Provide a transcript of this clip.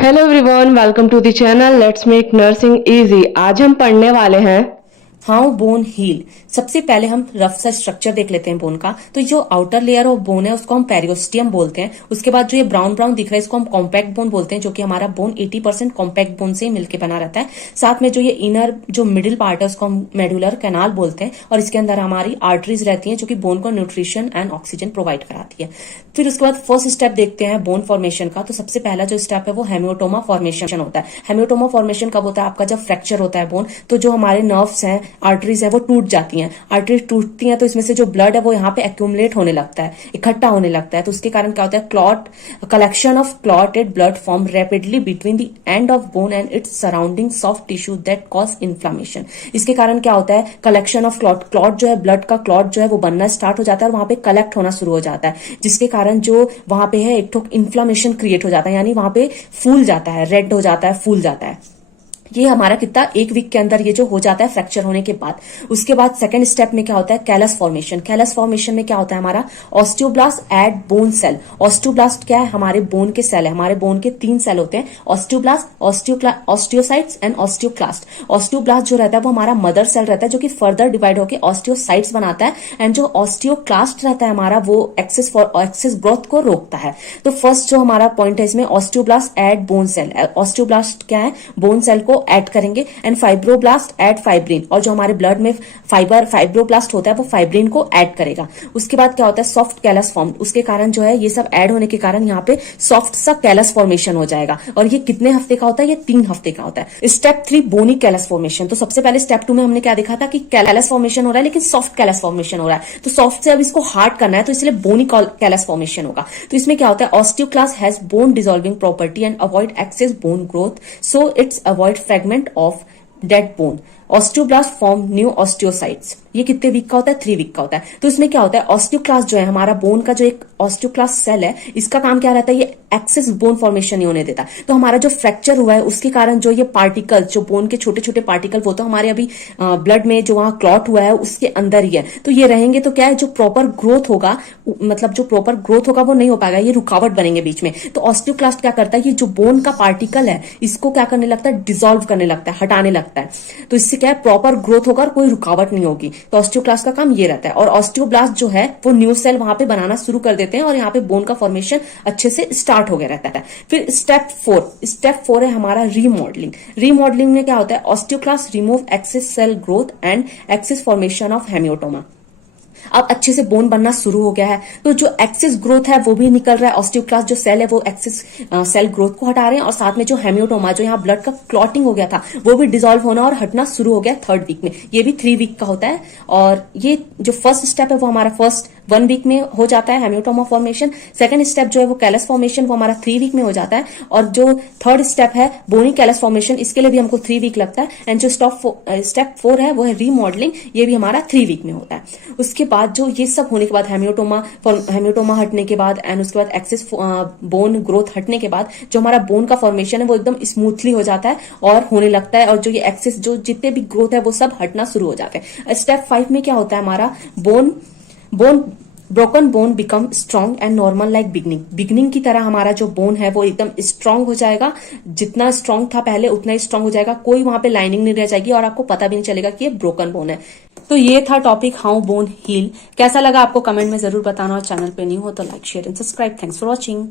Hello everyone, welcome to the channel let's make nursing easy. आज हम पढ़ने वाले हैं हाउ बोन हील। सबसे पहले हम रफ सा स्ट्रक्चर देख लेते हैं बोन का। तो जो आउटर लेयर ऑफ बोन है उसको हम पेरियोस्टियम बोलते हैं। उसके बाद जो ये ब्राउन ब्राउन दिख रहा है इसको हम कॉम्पैक्ट बोन बोलते हैं, जो कि हमारा बोन 80% कॉम्पैक्ट बोन से मिलकर बना रहता है। साथ में जो ये इनर जो मिडिल पार्ट है उसको हम मेडुलर कैनाल बोलते हैं, और इसके अंदर हमारी आर्टरीज रहती हैं जो कि बोन को न्यूट्रिशन एंड ऑक्सीजन प्रोवाइड कराती है। फिर उसके बाद फर्स्ट स्टेप देखते हैं बोन फॉर्मेशन का। तो सबसे पहला जो स्टेप है वो हेमियोटोमा फॉर्मेशन होता है। हेमियोटोमा फॉर्मेशन कब होता है? आपका जब फ्रैक्चर होता है बोन, तो जो हमारे नर्व्स हैं, आर्टरीज है, वो टूट जाती हैं। आर्टरीज टूटती हैं तो इसमें से जो ब्लड है वो यहाँ पे एक्यूमुलेट होने लगता है, इकट्ठा होने लगता है। तो उसके कारण क्या होता है? Clot collection of clotted blood form rapidly between the end of bone and its surrounding soft tissue that cause inflammation. इसके कारण क्या होता है? कलेक्शन ऑफ क्लॉट जो है, ब्लड का क्लॉट जो है वो बनना स्टार्ट हो जाता है और वहां पे कलेक्ट होना शुरू हो जाता है, जिसके कारण जो वहां पे है एक ठोक इन्फ्लामेशन क्रिएट हो जाता है, यानी वहां पे फूल जाता है, रेड हो जाता है, फूल जाता है। ये हमारा कितना एक वीक के अंदर ये जो हो जाता है फ्रैक्चर होने के बाद। उसके बाद सेकंड स्टेप में क्या होता है? Callus formation. कैलस फॉर्मेशन में क्या होता है? हमारा osteoblast at bone cell. Osteoblast क्या है? हमारे बोन के सेल है। हमारे बोन के 3 सेल होते हैं, osteoblast, osteocytes and osteoclast. Osteoblast जो रहता है वो हमारा मदर सेल रहता है, जो कि फर्दर डिवाइड होकर ऑस्टियोसाइट्स बनाता है। एंड जो ऑस्टियोक्लास्ट रहता है हमारा, वो एक्सेस ग्रोथ को रोकता है। तो फर्स्ट जो हमारा पॉइंट है इसमें, osteoblast at bone cell. Osteoblast क्या है? बोन सेल को ऐड करेंगे। एंड फाइब्रोब्लास्ट ऐड फाइब्रिन, और जो हमारे ब्लड में फाइब्रोब्लास्ट होता है वो फाइब्रिन को ऐड करेगा। उसके बाद क्या होता है? Soft callus form. उसके कारण जो है ये सब ऐड होने के कारण यहाँ पे सॉफ्ट सा कैलस फॉर्मेशन हो जाएगा। और ये कितने हफ्ते का होता है? ये 3 हफ्ते का होता है। स्टेप 3 बोनी कैलस फॉर्मेशन। तो सबसे पहले स्टेप 2 में हमने क्या देखा था कि कैलस फॉर्मेशन हो रहा है, लेकिन सॉफ्ट कैलस फॉर्मेशन हो रहा है। तो सॉफ्ट से अब इसको हार्ड करना है, तो इसलिए बोनी कैलस फॉर्मेशन होगा। तो इसमें क्या होता है? Osteoclast has bone dissolving property and avoid excess bone growth, so it's avoid fragment of dead bone. Osteoblast form new osteocytes. ये कितने वीक का होता है? 3 वीक का होता है। तो इसमें क्या होता है? ऑस्टियोक्लास्ट जो है हमारा बोन का जो एक ऑस्टियोक्लास्ट सेल है, इसका काम क्या रहता है? ये एक्सेस बोन फॉर्मेशन नहीं होने देता। तो हमारा जो फ्रैक्चर हुआ है उसके कारण जो ये पार्टिकल, जो बोन के छोटे छोटे पार्टिकल, वो तो हमारे अभी ब्लड में जो वहां क्लॉट हुआ है उसके अंदर ही है। तो ये रहेंगे तो क्या है? जो प्रॉपर ग्रोथ होगा, मतलब जो प्रॉपर ग्रोथ होगा वो नहीं हो पाएगा, ये रुकावट बनेंगे बीच में। तो ऑस्टियोक्लास्ट क्या करता है? ये जो बोन का पार्टिकल है इसको क्या करने लगता है? डिसॉल्व करने लगता है, हटाने लगता है। तो इससे क्या है? प्रॉपर ग्रोथ होगा और कोई रुकावट नहीं होगी। तो ऑस्टियोक्लास्ट का काम ये रहता है। और ऑस्टियोब्लास्ट जो है वो न्यू सेल वहां पे बनाना शुरू कर देते हैं, और यहाँ पे बोन का फॉर्मेशन अच्छे से स्टार्ट हो गया रहता है। फिर स्टेप 4 है हमारा रीमॉडलिंग। रीमॉडलिंग में क्या होता है? Osteoclast remove excess cell growth and excess formation of hematoma. अब अच्छे से बोन बनना शुरू हो गया है, तो जो एक्सेस ग्रोथ है वो भी निकल रहा है। ऑस्टियोक्लास्ट जो सेल है वो एक्सेस सेल ग्रोथ को हटा रहे हैं, और साथ में जो हेमियोटोमा, जो यहाँ ब्लड का क्लॉटिंग हो गया था, वो भी डिसॉल्व होना और हटना शुरू हो गया 3rd वीक में। ये भी 3 वीक का होता है। और ये जो फर्स्ट स्टेप है वो हमारा फर्स्ट 1 वीक में हो जाता है, हेमियोटोमा फॉर्मेशन। सेकंड स्टेप जो है वो कैलस फॉर्मेशन, वो हमारा 3 वीक में हो जाता है। और जो थर्ड स्टेप है बोनी कैलस फॉर्मेशन, इसके लिए भी हमको 3 वीक लगता है। एंड जो स्टेप 4 है वो है रीमॉडलिंग, ये भी हमारा 3 वीक में होता है। उसके बाद जो ये सब होने के बाद, हेमियोटोमा हटने के बाद, एंड उसके बाद एक्सेस बोन ग्रोथ हटने के बाद, जो हमारा बोन का फॉर्मेशन है वो एकदम स्मूथली हो जाता है और होने लगता है। और जो ये एक्सेस, जो जितने भी ग्रोथ है वो सब हटना शुरू हो जाते हैं। स्टेप 5 में क्या होता है? हमारा broken bone become strong and normal like beginning की तरह हमारा जो बोन है वो एकदम स्ट्रांग हो जाएगा। जितना स्ट्रांग था पहले उतना ही स्ट्रांग हो जाएगा, कोई वहां पे लाइनिंग नहीं रह जाएगी, और आपको पता भी नहीं चलेगा कि ये ब्रोकन बोन है। तो ये था टॉपिक हाउ बोन हील। कैसा लगा आपको कमेंट में जरूर बताना, और चैनल पे न्यू हो तो like share and subscribe. Thanks for watching.